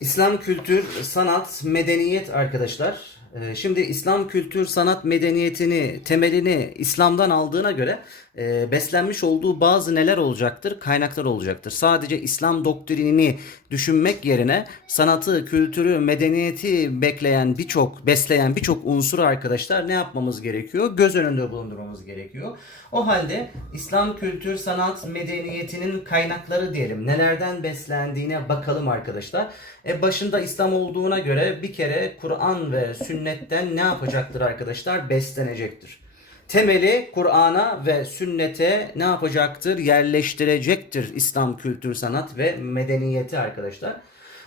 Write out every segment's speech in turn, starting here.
İslam kültür, sanat, medeniyet arkadaşlar. Ee, Şimdi İslam kültür, sanat, medeniyetini, temelini İslam'dan aldığına göre e, beslenmiş olduğu bazı neler olacaktır? Kaynaklar olacaktır. Sadece İslam doktrinini düşünmek yerine sanatı, kültürü, medeniyeti bekleyen birçok, besleyen birçok unsur arkadaşlar ne yapmamız gerekiyor? Göz önünde bulundurmamız gerekiyor. O halde İslam kültür, sanat, medeniyetinin kaynakları diyelim. Nelerden beslendiğine bakalım arkadaşlar. E başında İslam olduğuna göre bir kere Kur'an ve sünnetten ne yapacaktır arkadaşlar? Beslenecektir. Temeli Kur'an'a ve sünnete ne yapacaktır? Yerleştirecektir İslam kültür, sanat ve medeniyeti arkadaşlar.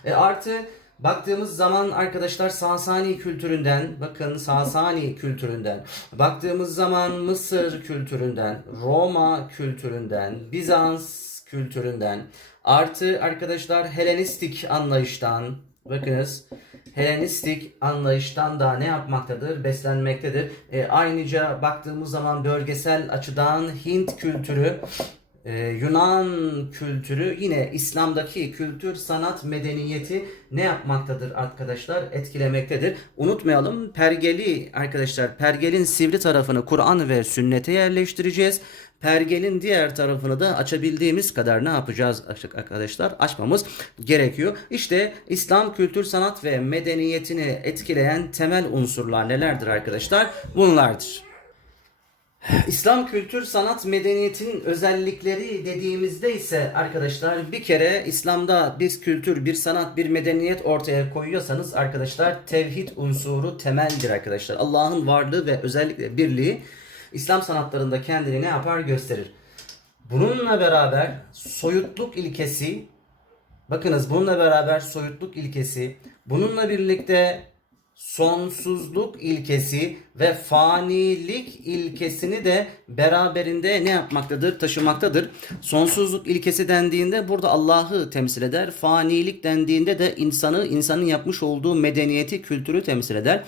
E artı baktığımız zaman arkadaşlar Sasani kültüründen, bakın Sasani kültüründen, baktığımız zaman Mısır kültüründen, Roma kültüründen, Bizans kültüründen, artı arkadaşlar Helenistik anlayıştan, bakınız Helenistik anlayıştan da ne yapmaktadır? Beslenmektedir. E, ayrıca baktığımız zaman bölgesel açıdan Hint kültürü, e, Yunan kültürü yine İslam'daki kültür, sanat, medeniyeti ne yapmaktadır arkadaşlar? Etkilemektedir. Unutmayalım pergeli arkadaşlar pergelin sivri tarafını Kur'an ve sünnete yerleştireceğiz. Pergelin diğer tarafını da açabildiğimiz kadar ne yapacağız arkadaşlar? Açmamız gerekiyor. İşte İslam kültür, sanat ve medeniyetini etkileyen temel unsurlar nelerdir arkadaşlar? Bunlardır. İslam kültür, sanat, medeniyetinin özellikleri dediğimizde ise arkadaşlar bir kere İslam'da bir kültür, bir sanat, bir medeniyet ortaya koyuyorsanız arkadaşlar tevhid unsuru temeldir arkadaşlar. Allah'ın varlığı ve özellikle birliği İslam sanatlarında kendini ne yapar gösterir. Bununla beraber soyutluk ilkesi bakınız bununla beraber soyutluk ilkesi bununla birlikte sonsuzluk ilkesi ve fanilik ilkesini de beraberinde ne yapmaktadır? Taşımaktadır. Sonsuzluk ilkesi dendiğinde burada Allah'ı temsil eder. Fanilik dendiğinde de insanı, insanın yapmış olduğu medeniyeti, kültürü temsil eder.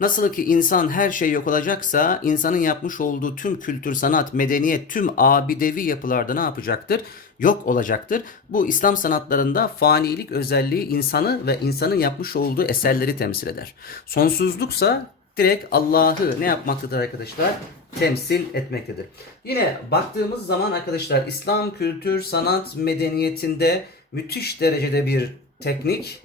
Nasıl ki insan her şey yok olacaksa insanın yapmış olduğu tüm kültür, sanat, medeniyet, tüm abidevi yapılarda ne yapacaktır? Yok olacaktır. Bu İslam sanatlarında fanilik özelliği insanı ve insanın yapmış olduğu eserleri temsil eder. Sonsuzluksa direkt Allah'ı ne yapmaktadır arkadaşlar? Temsil etmektedir. Yine baktığımız zaman arkadaşlar İslam kültür, sanat, medeniyetinde müthiş derecede bir teknik,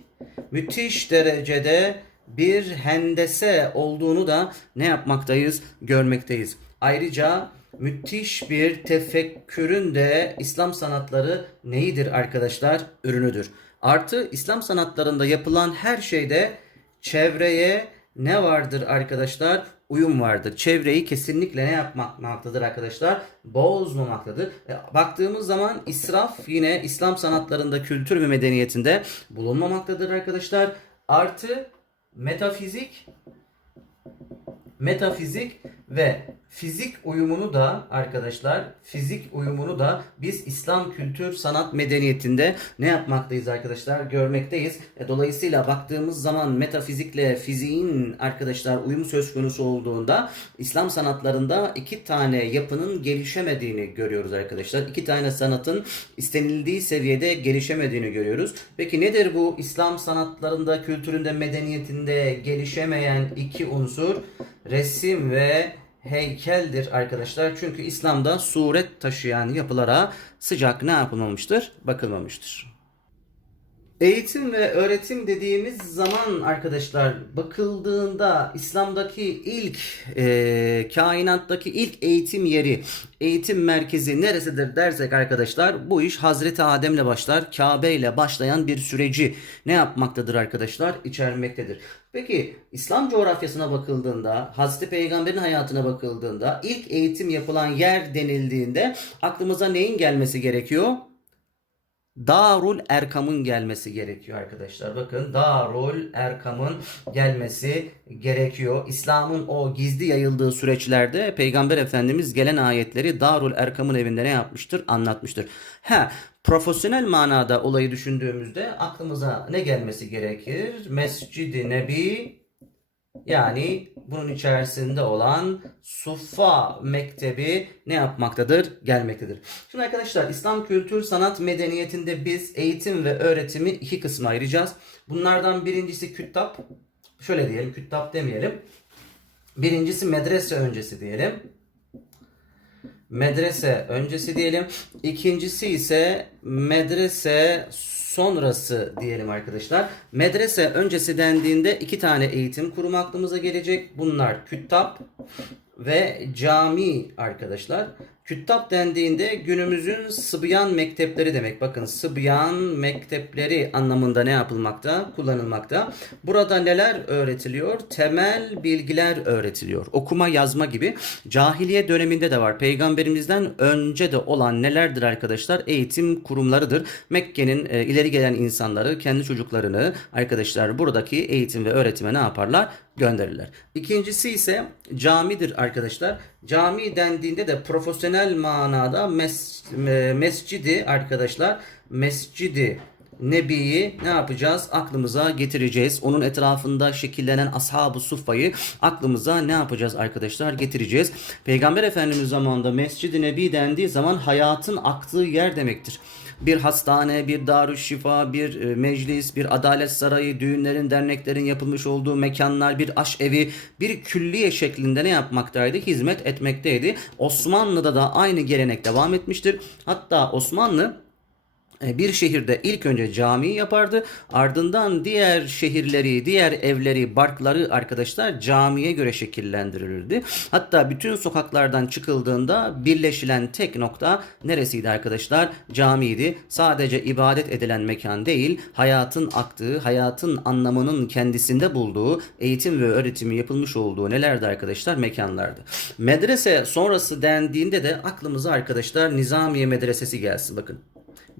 müthiş derecede bir hendese olduğunu da ne yapmaktayız? Görmekteyiz. Ayrıca müthiş bir tefekkürün de İslam sanatları neyidir arkadaşlar? Ürünüdür. Artı İslam sanatlarında yapılan her şeyde çevreye ne vardır arkadaşlar? Uyum vardır. Çevreyi kesinlikle ne yapmaktadır arkadaşlar? Bozmamaktadır. E, Baktığımız zaman israf yine İslam sanatlarında kültür ve medeniyetinde bulunmamaktadır arkadaşlar. Artı metafizik metafizik ve fizik uyumunu da arkadaşlar fizik uyumunu da biz İslam kültür sanat medeniyetinde ne yapmaktayız arkadaşlar görmekteyiz. E, Dolayısıyla baktığımız zaman metafizikle fiziğin arkadaşlar uyum söz konusu olduğunda İslam sanatlarında iki tane yapının gelişemediğini görüyoruz arkadaşlar. İki tane sanatın istenildiği seviyede gelişemediğini görüyoruz. Peki nedir bu İslam sanatlarında, kültüründe, medeniyetinde gelişemeyen iki unsur? Resim ve heykeldir arkadaşlar. Çünkü İslam'da suret taşıyan yapılara sıcak ne yapılmamıştır? Bakılmamıştır. Eğitim ve öğretim dediğimiz zaman arkadaşlar bakıldığında İslam'daki ilk e, kainattaki ilk eğitim yeri, eğitim merkezi neresidir dersek arkadaşlar bu iş Hazreti Adem'le başlar. Kabe ile başlayan bir süreci ne yapmaktadır arkadaşlar? içermektedir. Peki İslam coğrafyasına bakıldığında, Hazreti Peygamber'in hayatına bakıldığında ilk eğitim yapılan yer denildiğinde aklımıza neyin gelmesi gerekiyor? Darul Erkam'ın gelmesi gerekiyor arkadaşlar. Bakın Darul Erkam'ın gelmesi gerekiyor. İslam'ın o gizli yayıldığı süreçlerde Peygamber Efendimiz gelen ayetleri Darul Erkam'ın evinde ne yapmıştır? Anlatmıştır. Ha, profesyonel manada olayı düşündüğümüzde aklımıza ne gelmesi gerekir? Mescid-i Nebi Yani bunun içerisinde olan Suffa Mektebi ne yapmaktadır? Gelmektedir. Şimdi arkadaşlar İslam kültür sanat medeniyetinde biz eğitim ve öğretimi iki kısma ayıracağız. Bunlardan birincisi küttap. Şöyle diyelim küttap demeyelim. Birincisi medrese öncesi diyelim. Medrese öncesi diyelim. İkincisi ise medrese sonrası diyelim arkadaşlar. Medrese öncesi dendiğinde iki tane eğitim kurumu aklımıza gelecek. Bunlar küttap ve cami arkadaşlar. Küttap dendiğinde günümüzün Sıbyan mektepleri demek. Bakın Sıbyan mektepleri anlamında ne yapılmakta? Kullanılmakta. Burada neler öğretiliyor? Temel bilgiler öğretiliyor. Okuma yazma gibi. Cahiliye döneminde de var. Peygamberimizden önce de olan nelerdir arkadaşlar? Eğitim kurumlarıdır. Mekke'nin e, ileri gelen insanları, kendi çocuklarını arkadaşlar buradaki eğitim ve öğretime ne yaparlar? gönderirler. İkincisi ise camidir arkadaşlar. Cami dendiğinde de profesyonel manada mes, e, mescidi arkadaşlar. Mescidi Nebi'yi ne yapacağız? Aklımıza getireceğiz. Onun etrafında şekillenen ashab-ı suffayı aklımıza ne yapacağız arkadaşlar? Getireceğiz. Peygamber Efendimiz zamanında Mescid-i Nebi dendiği zaman hayatın aktığı yer demektir bir hastane, bir darüşşifa, bir e, meclis, bir adalet sarayı, düğünlerin, derneklerin yapılmış olduğu mekanlar, bir aş evi, bir külliye şeklinde ne yapmaktaydı? Hizmet etmekteydi. Osmanlı'da da aynı gelenek devam etmiştir. Hatta Osmanlı bir şehirde ilk önce cami yapardı. Ardından diğer şehirleri, diğer evleri, barkları arkadaşlar camiye göre şekillendirilirdi. Hatta bütün sokaklardan çıkıldığında birleşilen tek nokta neresiydi arkadaşlar? Camiydi. Sadece ibadet edilen mekan değil, hayatın aktığı, hayatın anlamının kendisinde bulduğu, eğitim ve öğretimi yapılmış olduğu nelerdi arkadaşlar? Mekanlardı. Medrese sonrası dendiğinde de aklımıza arkadaşlar Nizamiye Medresesi gelsin. Bakın.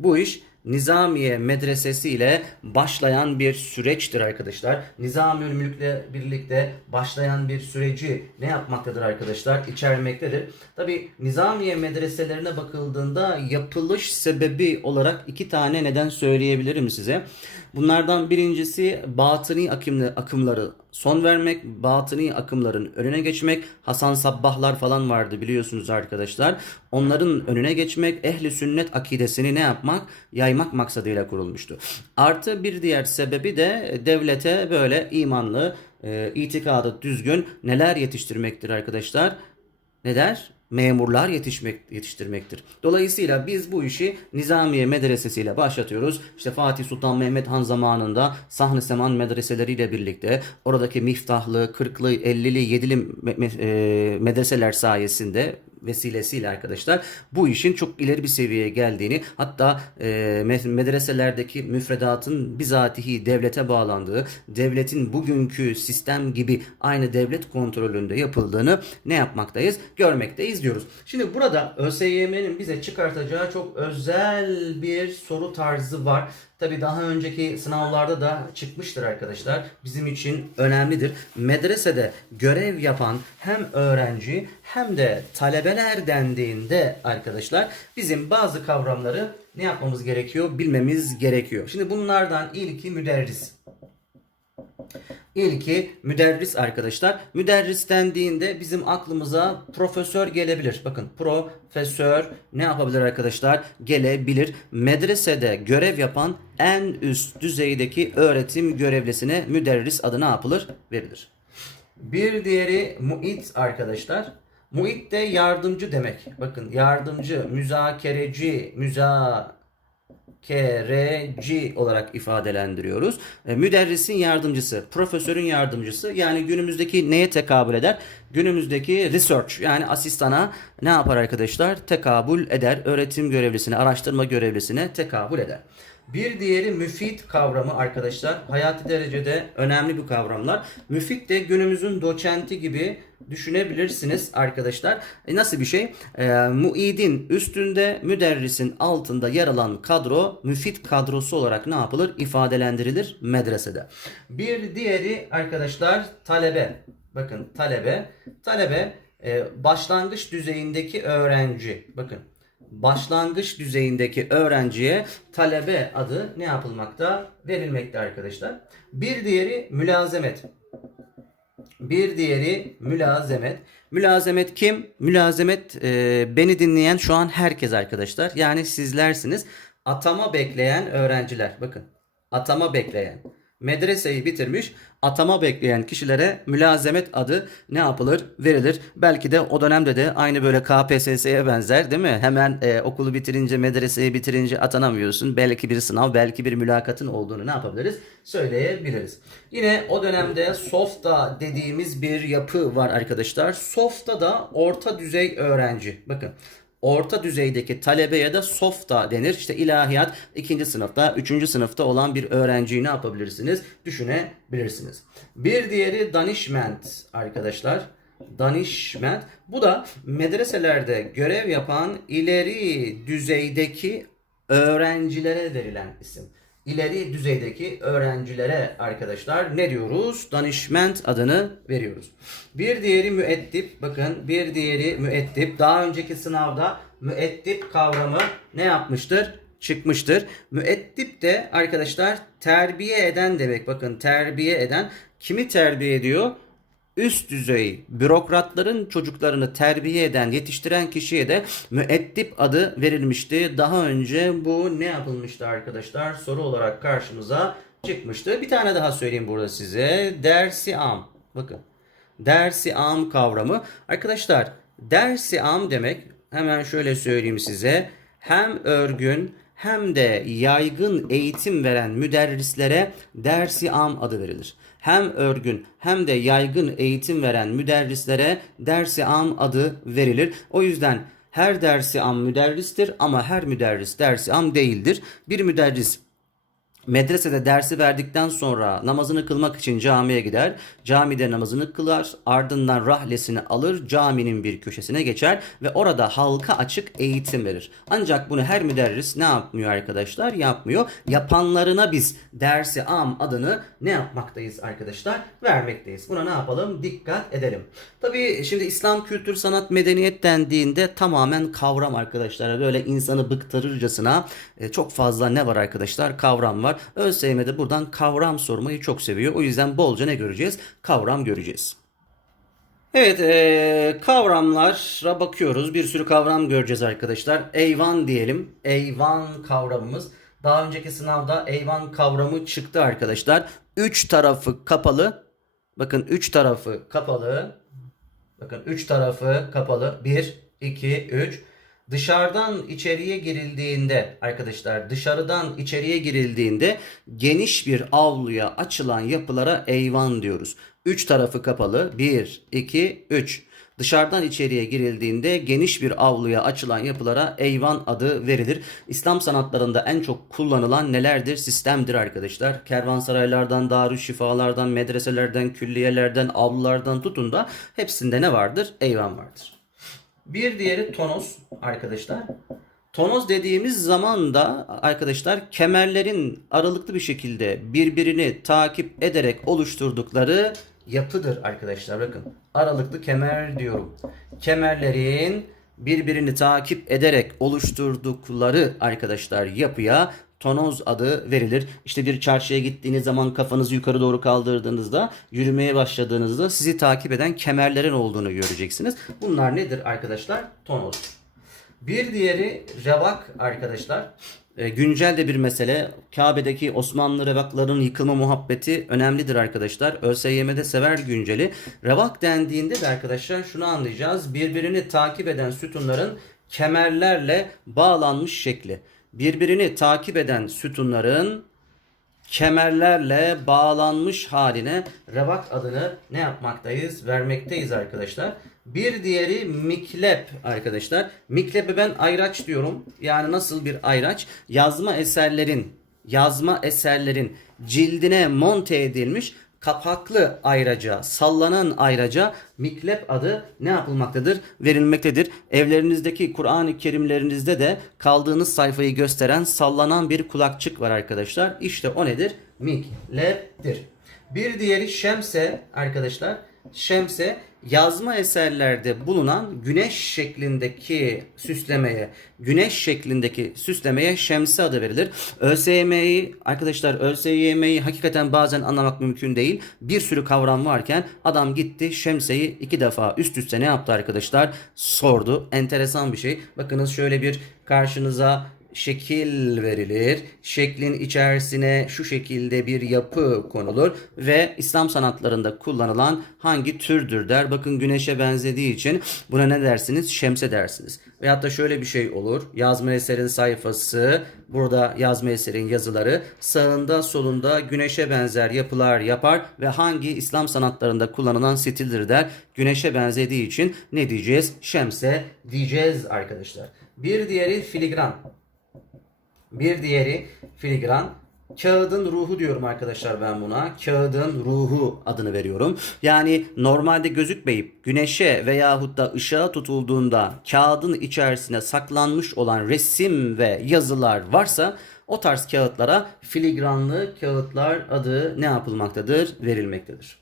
Bu iş Nizamiye Medresesi ile başlayan bir süreçtir arkadaşlar. Nizamiye Mülk'le birlikte başlayan bir süreci ne yapmaktadır arkadaşlar? İçermektedir. Tabi Nizamiye medreselerine bakıldığında yapılış sebebi olarak iki tane neden söyleyebilirim size. Bunlardan birincisi batıni akımlı, akımları son vermek, batıni akımların önüne geçmek. Hasan Sabbahlar falan vardı biliyorsunuz arkadaşlar. Onların önüne geçmek, ehli sünnet akidesini ne yapmak? Yaymak maksadıyla kurulmuştu. Artı bir diğer sebebi de devlete böyle imanlı, e, itikadı düzgün neler yetiştirmektir arkadaşlar? Ne der? Memurlar yetişmek yetiştirmektir. Dolayısıyla biz bu işi Nizamiye Medresesi ile başlatıyoruz. İşte Fatih Sultan Mehmet Han zamanında Sahn-ı Seman medreseleriyle birlikte oradaki miftahlı, kırklı, ellili, yedili e, medreseler sayesinde vesilesiyle arkadaşlar bu işin çok ileri bir seviyeye geldiğini hatta e, me- medreselerdeki müfredatın bizatihi devlete bağlandığı devletin bugünkü sistem gibi aynı devlet kontrolünde yapıldığını ne yapmaktayız görmekteyiz diyoruz. Şimdi burada ÖSYM'nin bize çıkartacağı çok özel bir soru tarzı var. Tabi daha önceki sınavlarda da çıkmıştır arkadaşlar. Bizim için önemlidir. Medresede görev yapan hem öğrenci hem de talebeler dendiğinde arkadaşlar bizim bazı kavramları ne yapmamız gerekiyor? Bilmemiz gerekiyor. Şimdi bunlardan ilki müderris. İlki müderris arkadaşlar. Müderris dendiğinde bizim aklımıza profesör gelebilir. Bakın profesör ne yapabilir arkadaşlar? Gelebilir. Medresede görev yapan en üst düzeydeki öğretim görevlisine müderris adı ne yapılır? Verilir. Bir diğeri muit arkadaşlar. Muit de yardımcı demek. Bakın yardımcı, müzakereci, müza kereci olarak ifadelendiriyoruz. E, müderrisin yardımcısı, profesörün yardımcısı yani günümüzdeki neye tekabül eder? Günümüzdeki research yani asistana ne yapar arkadaşlar? Tekabül eder. Öğretim görevlisine, araştırma görevlisine tekabül eder. Bir diğeri müfit kavramı arkadaşlar. Hayati derecede önemli bu kavramlar. Müfit de günümüzün doçenti gibi düşünebilirsiniz arkadaşlar. E nasıl bir şey? E, muidin üstünde müderrisin altında yer alan kadro müfit kadrosu olarak ne yapılır? İfadelendirilir medresede. Bir diğeri arkadaşlar talebe. Bakın talebe. Talebe e, başlangıç düzeyindeki öğrenci. Bakın başlangıç düzeyindeki öğrenciye talebe adı ne yapılmakta? Verilmekte arkadaşlar. Bir diğeri mülazemet. Bir diğeri mülazemet. Mülazemet kim? Mülazemet e, beni dinleyen şu an herkes arkadaşlar. Yani sizlersiniz. Atama bekleyen öğrenciler. Bakın. Atama bekleyen. Medreseyi bitirmiş, atama bekleyen kişilere mülazemet adı ne yapılır? Verilir. Belki de o dönemde de aynı böyle KPSS'ye benzer değil mi? Hemen e, okulu bitirince, medreseyi bitirince atanamıyorsun. Belki bir sınav, belki bir mülakatın olduğunu ne yapabiliriz? Söyleyebiliriz. Yine o dönemde SOFTA dediğimiz bir yapı var arkadaşlar. SOFTA da orta düzey öğrenci. Bakın orta düzeydeki talebeye de softa denir. İşte ilahiyat ikinci sınıfta, üçüncü sınıfta olan bir öğrenciyi ne yapabilirsiniz? Düşünebilirsiniz. Bir diğeri danişment arkadaşlar. Danişment. Bu da medreselerde görev yapan ileri düzeydeki öğrencilere verilen isim. İleri düzeydeki öğrencilere arkadaşlar ne diyoruz? Danışment adını veriyoruz. Bir diğeri müeddip. Bakın bir diğeri müeddip. Daha önceki sınavda müeddip kavramı ne yapmıştır? Çıkmıştır. Müeddip de arkadaşlar terbiye eden demek. Bakın terbiye eden kimi terbiye ediyor? Üst düzey bürokratların çocuklarını terbiye eden, yetiştiren kişiye de müeddip adı verilmişti. Daha önce bu ne yapılmıştı arkadaşlar? Soru olarak karşımıza çıkmıştı. Bir tane daha söyleyeyim burada size. Dersi am. Bakın. Dersi am kavramı. Arkadaşlar dersi am demek hemen şöyle söyleyeyim size. Hem örgün hem de yaygın eğitim veren müderrislere dersi am adı verilir. Hem örgün hem de yaygın eğitim veren müderrislere dersi am adı verilir. O yüzden her dersi am müderristir ama her müderris dersi am değildir. Bir müderris Medresede dersi verdikten sonra namazını kılmak için camiye gider. Camide namazını kılar. Ardından rahlesini alır. Caminin bir köşesine geçer ve orada halka açık eğitim verir. Ancak bunu her müderris ne yapmıyor arkadaşlar? Yapmıyor. Yapanlarına biz dersi am adını ne yapmaktayız arkadaşlar? Vermekteyiz. Buna ne yapalım? Dikkat edelim. Tabii şimdi İslam kültür sanat medeniyet dendiğinde tamamen kavram arkadaşlar. Böyle insanı bıktırırcasına e, çok fazla ne var arkadaşlar? Kavram var. ÖSYM'de buradan kavram sormayı çok seviyor. O yüzden bolca ne göreceğiz? Kavram göreceğiz. Evet e, kavramlara bakıyoruz. Bir sürü kavram göreceğiz arkadaşlar. Eyvan diyelim. Eyvan kavramımız. Daha önceki sınavda eyvan kavramı çıktı arkadaşlar. Üç tarafı kapalı. Bakın üç tarafı kapalı. Bakın üç tarafı kapalı. 1, 2, 3. Dışarıdan içeriye girildiğinde arkadaşlar dışarıdan içeriye girildiğinde geniş bir avluya açılan yapılara eyvan diyoruz. Üç tarafı kapalı. 1, 2, 3. Dışarıdan içeriye girildiğinde geniş bir avluya açılan yapılara eyvan adı verilir. İslam sanatlarında en çok kullanılan nelerdir? Sistemdir arkadaşlar. Kervansaraylardan, darüşşifalardan, medreselerden, külliyelerden, avlulardan tutun da hepsinde ne vardır? Eyvan vardır. Bir diğeri tonoz arkadaşlar. Tonoz dediğimiz zaman da arkadaşlar kemerlerin aralıklı bir şekilde birbirini takip ederek oluşturdukları yapıdır arkadaşlar. Bakın aralıklı kemer diyorum. Kemerlerin birbirini takip ederek oluşturdukları arkadaşlar yapıya tonoz adı verilir. İşte bir çarşıya gittiğiniz zaman kafanızı yukarı doğru kaldırdığınızda yürümeye başladığınızda sizi takip eden kemerlerin olduğunu göreceksiniz. Bunlar nedir arkadaşlar? Tonoz. Bir diğeri revak arkadaşlar. E, güncel de bir mesele. Kabe'deki Osmanlı revakların yıkılma muhabbeti önemlidir arkadaşlar. ÖSYM'de sever günceli. Revak dendiğinde de arkadaşlar şunu anlayacağız. Birbirini takip eden sütunların kemerlerle bağlanmış şekli. Birbirini takip eden sütunların kemerlerle bağlanmış haline revak adını ne yapmaktayız? Vermekteyiz arkadaşlar. Bir diğeri miklep arkadaşlar. Miklepe ben ayraç diyorum. Yani nasıl bir ayraç? Yazma eserlerin yazma eserlerin cildine monte edilmiş kapaklı ayraca, sallanan ayraca miklep adı ne yapılmaktadır? Verilmektedir. Evlerinizdeki Kur'an-ı Kerimlerinizde de kaldığınız sayfayı gösteren sallanan bir kulakçık var arkadaşlar. İşte o nedir? Mikleptir. Bir diğeri şemse arkadaşlar. şemse yazma eserlerde bulunan güneş şeklindeki süslemeye, güneş şeklindeki süslemeye şemse adı verilir. ÖSYM'yi arkadaşlar ÖSYM'yi hakikaten bazen anlamak mümkün değil. Bir sürü kavram varken adam gitti şemseyi iki defa üst üste ne yaptı arkadaşlar? Sordu. Enteresan bir şey. Bakınız şöyle bir karşınıza şekil verilir. Şeklin içerisine şu şekilde bir yapı konulur ve İslam sanatlarında kullanılan hangi türdür der. Bakın güneşe benzediği için buna ne dersiniz? Şemse dersiniz. Veyahut da şöyle bir şey olur. Yazma eserin sayfası, burada yazma eserin yazıları sağında solunda güneşe benzer yapılar yapar ve hangi İslam sanatlarında kullanılan stildir der. Güneşe benzediği için ne diyeceğiz? Şemse diyeceğiz arkadaşlar. Bir diğeri filigran. Bir diğeri filigran. Kağıdın ruhu diyorum arkadaşlar ben buna. Kağıdın ruhu adını veriyorum. Yani normalde gözükmeyip güneşe veyahut da ışığa tutulduğunda kağıdın içerisine saklanmış olan resim ve yazılar varsa o tarz kağıtlara filigranlı kağıtlar adı ne yapılmaktadır? Verilmektedir.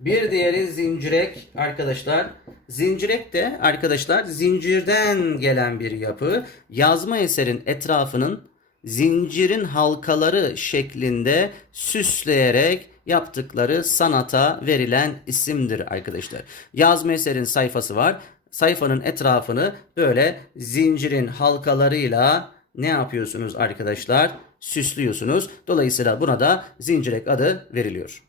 Bir diğeri zincirek arkadaşlar. Zincirek de arkadaşlar zincirden gelen bir yapı. Yazma eserin etrafının zincirin halkaları şeklinde süsleyerek yaptıkları sanata verilen isimdir arkadaşlar. Yazma eserin sayfası var. Sayfanın etrafını böyle zincirin halkalarıyla ne yapıyorsunuz arkadaşlar? Süslüyorsunuz. Dolayısıyla buna da zincirek adı veriliyor.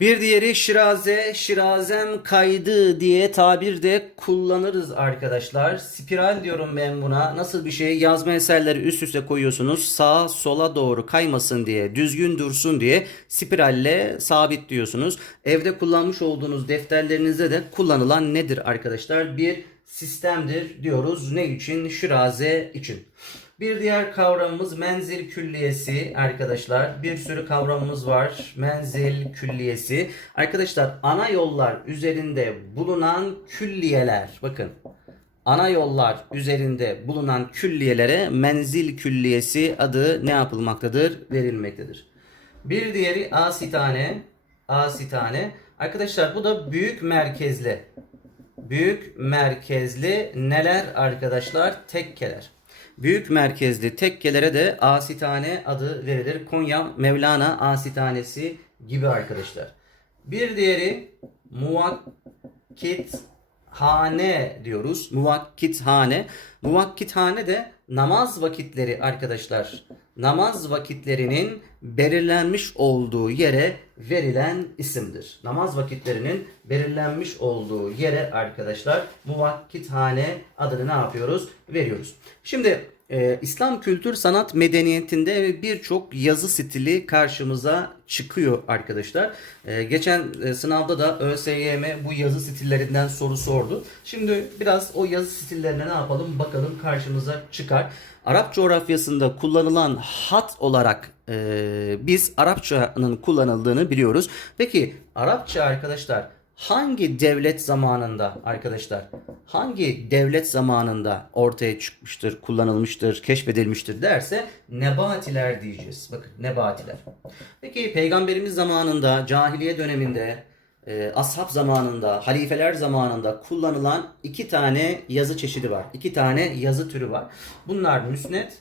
Bir diğeri şiraze, şirazem kaydı diye tabir de kullanırız arkadaşlar. Spiral diyorum ben buna. Nasıl bir şey? Yazma eserleri üst üste koyuyorsunuz. Sağa sola doğru kaymasın diye, düzgün dursun diye spiralle sabitliyorsunuz. Evde kullanmış olduğunuz defterlerinizde de kullanılan nedir arkadaşlar? Bir sistemdir diyoruz. Ne için? Şiraze için. Bir diğer kavramımız menzil külliyesi arkadaşlar. Bir sürü kavramımız var. Menzil külliyesi. Arkadaşlar ana yollar üzerinde bulunan külliyeler. Bakın. Ana yollar üzerinde bulunan külliyelere menzil külliyesi adı ne yapılmaktadır? Verilmektedir. Bir diğeri asitane. Asitane. Arkadaşlar bu da büyük merkezli. Büyük merkezli neler arkadaşlar? Tekkeler. Büyük merkezli tekkelere de asitane adı verilir. Konya Mevlana Asitanesi gibi arkadaşlar. Bir diğeri muvakkithane diyoruz. Muvakkithane. Muvakkithane de namaz vakitleri arkadaşlar. Namaz vakitlerinin belirlenmiş olduğu yere verilen isimdir. Namaz vakitlerinin belirlenmiş olduğu yere arkadaşlar muvakkithane adını ne yapıyoruz? Veriyoruz. Şimdi e, İslam kültür sanat medeniyetinde birçok yazı stili karşımıza çıkıyor arkadaşlar. E, geçen e, sınavda da ÖSYM bu yazı stillerinden soru sordu. Şimdi biraz o yazı stillerine ne yapalım bakalım karşımıza çıkar. Arap coğrafyasında kullanılan hat olarak e, biz Arapçanın kullanıldığını biliyoruz. Peki Arapça arkadaşlar hangi devlet zamanında arkadaşlar hangi devlet zamanında ortaya çıkmıştır, kullanılmıştır, keşfedilmiştir derse Nebatiler diyeceğiz. Bakın Nebatiler. Peki peygamberimiz zamanında, cahiliye döneminde, e, ashab zamanında, halifeler zamanında kullanılan iki tane yazı çeşidi var. İki tane yazı türü var. Bunlar müsnet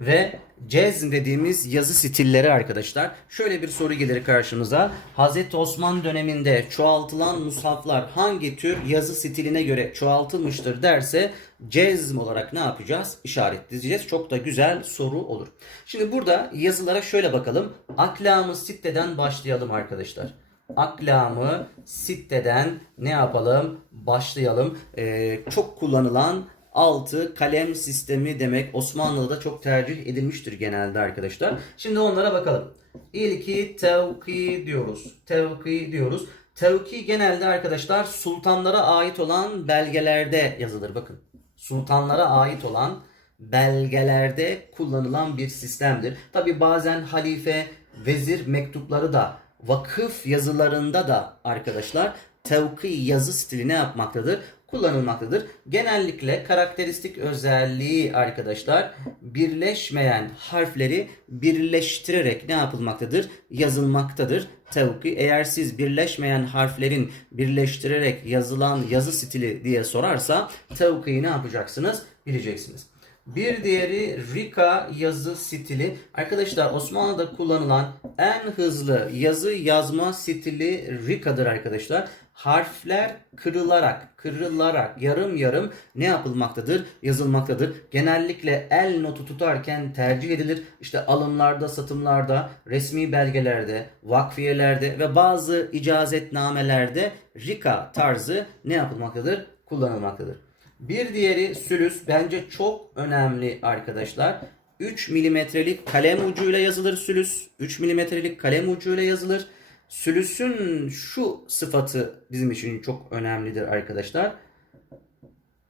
ve cezm dediğimiz yazı stilleri arkadaşlar. Şöyle bir soru gelir karşımıza. Hazreti Osman döneminde çoğaltılan mushaflar hangi tür yazı stiline göre çoğaltılmıştır derse cezm olarak ne yapacağız? İşaretleyeceğiz. Çok da güzel soru olur. Şimdi burada yazılara şöyle bakalım. Aklamı sitteden başlayalım arkadaşlar. Aklamı sitteden ne yapalım? Başlayalım. Ee, çok kullanılan altı kalem sistemi demek Osmanlı'da çok tercih edilmiştir genelde arkadaşlar. Şimdi onlara bakalım. İlki tevki diyoruz. Tevki diyoruz. Tevki genelde arkadaşlar sultanlara ait olan belgelerde yazılır. Bakın. Sultanlara ait olan belgelerde kullanılan bir sistemdir. Tabi bazen halife, vezir mektupları da vakıf yazılarında da arkadaşlar tevki yazı stili ne yapmaktadır? kullanılmaktadır. Genellikle karakteristik özelliği arkadaşlar birleşmeyen harfleri birleştirerek ne yapılmaktadır? Yazılmaktadır. Tevki eğer siz birleşmeyen harflerin birleştirerek yazılan yazı stili diye sorarsa tevkiyi ne yapacaksınız? Bileceksiniz. Bir diğeri Rika yazı stili. Arkadaşlar Osmanlı'da kullanılan en hızlı yazı yazma stili Rika'dır arkadaşlar. Harfler kırılarak, kırılarak, yarım yarım ne yapılmaktadır? Yazılmaktadır. Genellikle el notu tutarken tercih edilir. İşte alımlarda, satımlarda, resmi belgelerde, vakfiyelerde ve bazı icazetnamelerde Rika tarzı ne yapılmaktadır? Kullanılmaktadır. Bir diğeri sülüs. Bence çok önemli arkadaşlar. 3 milimetrelik kalem ucuyla yazılır sülüs. 3 milimetrelik kalem ucuyla yazılır. Sülüsün şu sıfatı bizim için çok önemlidir arkadaşlar.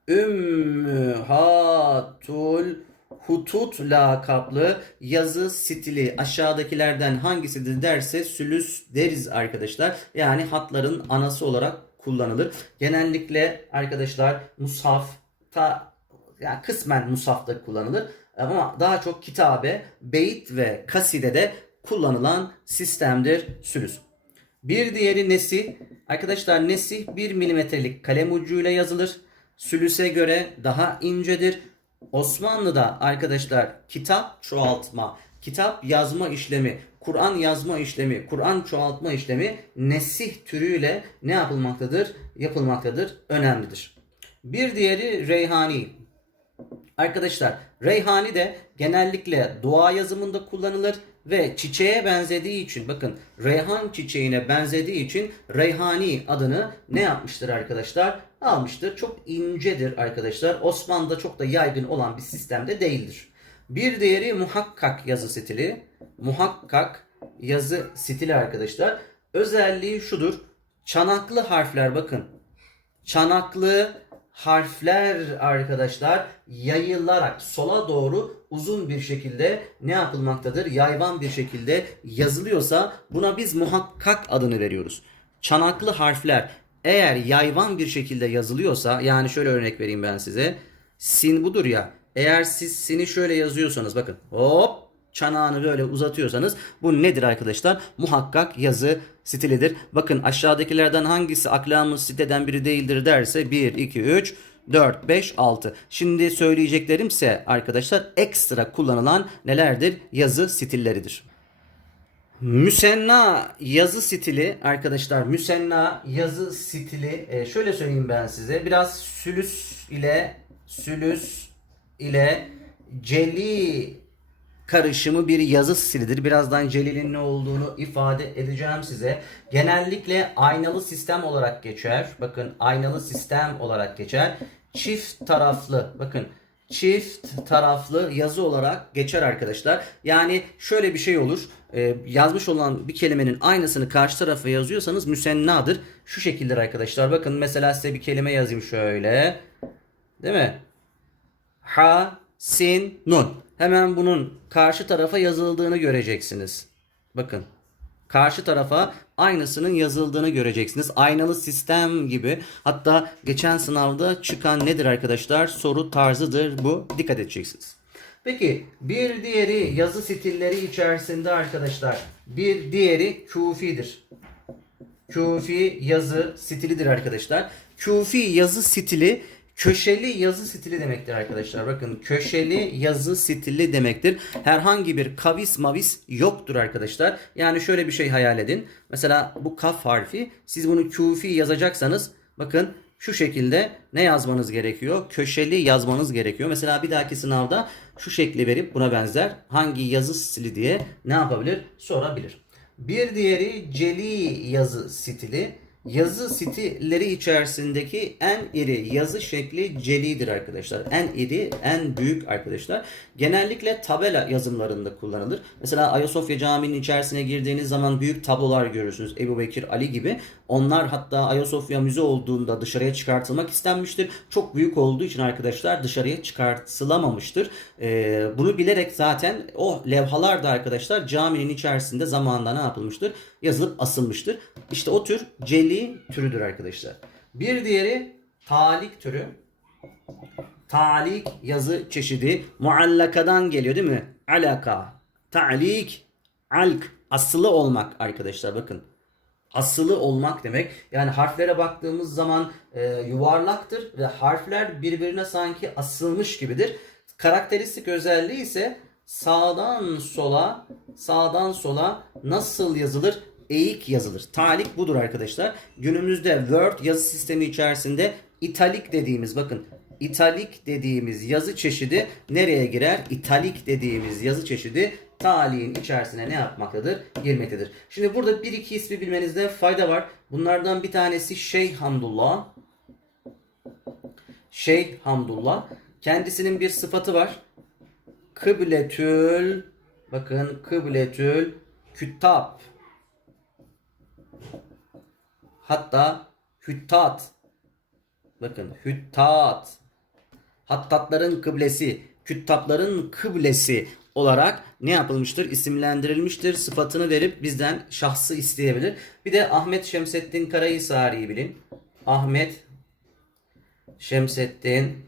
Ümmü hatul hutut lakaplı yazı stili aşağıdakilerden hangisidir derse sülüs deriz arkadaşlar. Yani hatların anası olarak kullanılır. Genellikle arkadaşlar mushaf ta yani kısmen musafta kullanılır ama daha çok kitabe, beyt ve kasidede kullanılan sistemdir sülüs. Bir diğeri nesih. Arkadaşlar nesih 1 milimetrelik kalem ucuyla yazılır. Sülüse göre daha incedir. Osmanlı'da arkadaşlar kitap çoğaltma, kitap yazma işlemi, Kur'an yazma işlemi, Kur'an çoğaltma işlemi nesih türüyle ne yapılmaktadır? Yapılmaktadır. Önemlidir. Bir diğeri reyhani. Arkadaşlar reyhani de genellikle dua yazımında kullanılır ve çiçeğe benzediği için bakın reyhan çiçeğine benzediği için reyhani adını ne yapmıştır arkadaşlar? Almıştır. Çok incedir arkadaşlar. Osmanlı'da çok da yaygın olan bir sistemde değildir. Bir diğeri muhakkak yazı stili. Muhakkak yazı stili arkadaşlar. Özelliği şudur. Çanaklı harfler bakın. Çanaklı harfler arkadaşlar yayılarak sola doğru uzun bir şekilde ne yapılmaktadır? Yayvan bir şekilde yazılıyorsa buna biz muhakkak adını veriyoruz. Çanaklı harfler eğer yayvan bir şekilde yazılıyorsa yani şöyle örnek vereyim ben size. Sin budur ya. Eğer siz sini şöyle yazıyorsanız bakın hop çanağını böyle uzatıyorsanız bu nedir arkadaşlar? Muhakkak yazı stilidir. Bakın aşağıdakilerden hangisi aklamı siteden biri değildir derse 1, 2, 3, 4, 5, 6. Şimdi söyleyeceklerimse arkadaşlar ekstra kullanılan nelerdir? Yazı stilleridir. Müsenna yazı stili arkadaşlar müsenna yazı stili e, şöyle söyleyeyim ben size biraz sülüs ile sülüs ile celi karışımı bir yazı stilidir. Birazdan celilin ne olduğunu ifade edeceğim size. Genellikle aynalı sistem olarak geçer. Bakın aynalı sistem olarak geçer. Çift taraflı bakın çift taraflı yazı olarak geçer arkadaşlar. Yani şöyle bir şey olur. Ee, yazmış olan bir kelimenin aynısını karşı tarafa yazıyorsanız müsennadır. Şu şekilde arkadaşlar. Bakın mesela size bir kelime yazayım şöyle. Değil mi? Ha, sin, nun. Hemen bunun karşı tarafa yazıldığını göreceksiniz. Bakın. Karşı tarafa aynısının yazıldığını göreceksiniz. Aynalı sistem gibi. Hatta geçen sınavda çıkan nedir arkadaşlar? Soru tarzıdır bu. Dikkat edeceksiniz. Peki bir diğeri yazı stilleri içerisinde arkadaşlar. Bir diğeri kufidir. Kufi yazı stilidir arkadaşlar. Kufi yazı stili köşeli yazı stili demektir arkadaşlar. Bakın köşeli yazı stili demektir. Herhangi bir kavis mavis yoktur arkadaşlar. Yani şöyle bir şey hayal edin. Mesela bu kaf harfi siz bunu kufi yazacaksanız bakın şu şekilde ne yazmanız gerekiyor? Köşeli yazmanız gerekiyor. Mesela bir dahaki sınavda şu şekli verip buna benzer hangi yazı stili diye ne yapabilir? Sorabilir. Bir diğeri celi yazı stili. Yazı stilleri içerisindeki en iri yazı şekli celidir arkadaşlar. En iri, en büyük arkadaşlar. Genellikle tabela yazımlarında kullanılır. Mesela Ayasofya Camii'nin içerisine girdiğiniz zaman büyük tablolar görürsünüz. Ebu Bekir, Ali gibi. Onlar hatta Ayasofya müze olduğunda dışarıya çıkartılmak istenmiştir. Çok büyük olduğu için arkadaşlar dışarıya çıkartılamamıştır. Ee, bunu bilerek zaten o levhalar da arkadaşlar caminin içerisinde zamanında ne yapılmıştır? Yazılıp asılmıştır. İşte o tür celi türüdür arkadaşlar. Bir diğeri Talik türü. Talik yazı çeşidi muallakadan geliyor değil mi? Alaka. Ta'lik. Alk. Asılı olmak arkadaşlar bakın. Asılı olmak demek. Yani harflere baktığımız zaman e, yuvarlaktır ve harfler birbirine sanki asılmış gibidir. Karakteristik özelliği ise sağdan sola sağdan sola nasıl yazılır? Eğik yazılır. Talik budur arkadaşlar. Günümüzde Word yazı sistemi içerisinde italik dediğimiz bakın italik dediğimiz yazı çeşidi nereye girer? İtalik dediğimiz yazı çeşidi talihin içerisine ne yapmaktadır? Girmektedir. Şimdi burada bir iki ismi bilmenizde fayda var. Bunlardan bir tanesi Şeyh Hamdullah. Şeyh Hamdullah. Kendisinin bir sıfatı var. Kıbletül bakın kıbletül küttab. Hatta hüttat. Bakın hüttat. Hattatların kıblesi, küttapların kıblesi olarak ne yapılmıştır? İsimlendirilmiştir. Sıfatını verip bizden şahsı isteyebilir. Bir de Ahmet Şemseddin Karahisari'yi bilin. Ahmet Şemseddin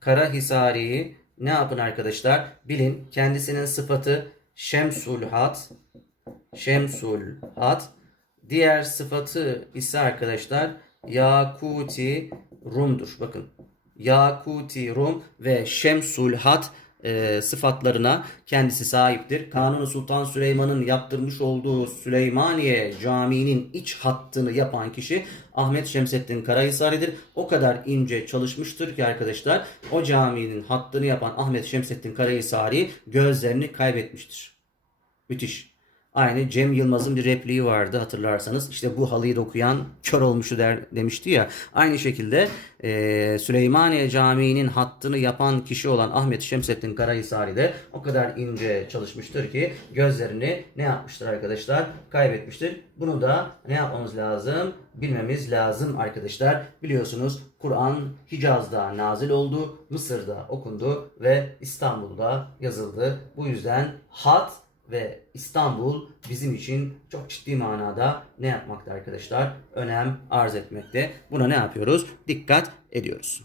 Karahisari'yi ne yapın arkadaşlar? Bilin. Kendisinin sıfatı Şemsul Hat. Şemsul Hat. Diğer sıfatı ise arkadaşlar Yakuti Rum'dur. Bakın. Yakuti Rum ve Şemsul Hat e, sıfatlarına kendisi sahiptir. Kanuni Sultan Süleyman'ın yaptırmış olduğu Süleymaniye Camii'nin iç hattını yapan kişi Ahmet Şemseddin Karahisari'dir. O kadar ince çalışmıştır ki arkadaşlar o caminin hattını yapan Ahmet Şemseddin Karahisari gözlerini kaybetmiştir. Müthiş. Aynı Cem Yılmaz'ın bir repliği vardı hatırlarsanız. İşte bu halıyı dokuyan kör olmuşu der demişti ya. Aynı şekilde e, Süleymaniye Camii'nin hattını yapan kişi olan Ahmet Şemseddin Karahisari de o kadar ince çalışmıştır ki gözlerini ne yapmıştır arkadaşlar? Kaybetmiştir. Bunu da ne yapmamız lazım? Bilmemiz lazım arkadaşlar. Biliyorsunuz Kur'an Hicaz'da nazil oldu, Mısır'da okundu ve İstanbul'da yazıldı. Bu yüzden hat ve İstanbul bizim için çok ciddi manada ne yapmakta arkadaşlar? Önem arz etmekte. Buna ne yapıyoruz? Dikkat ediyoruz.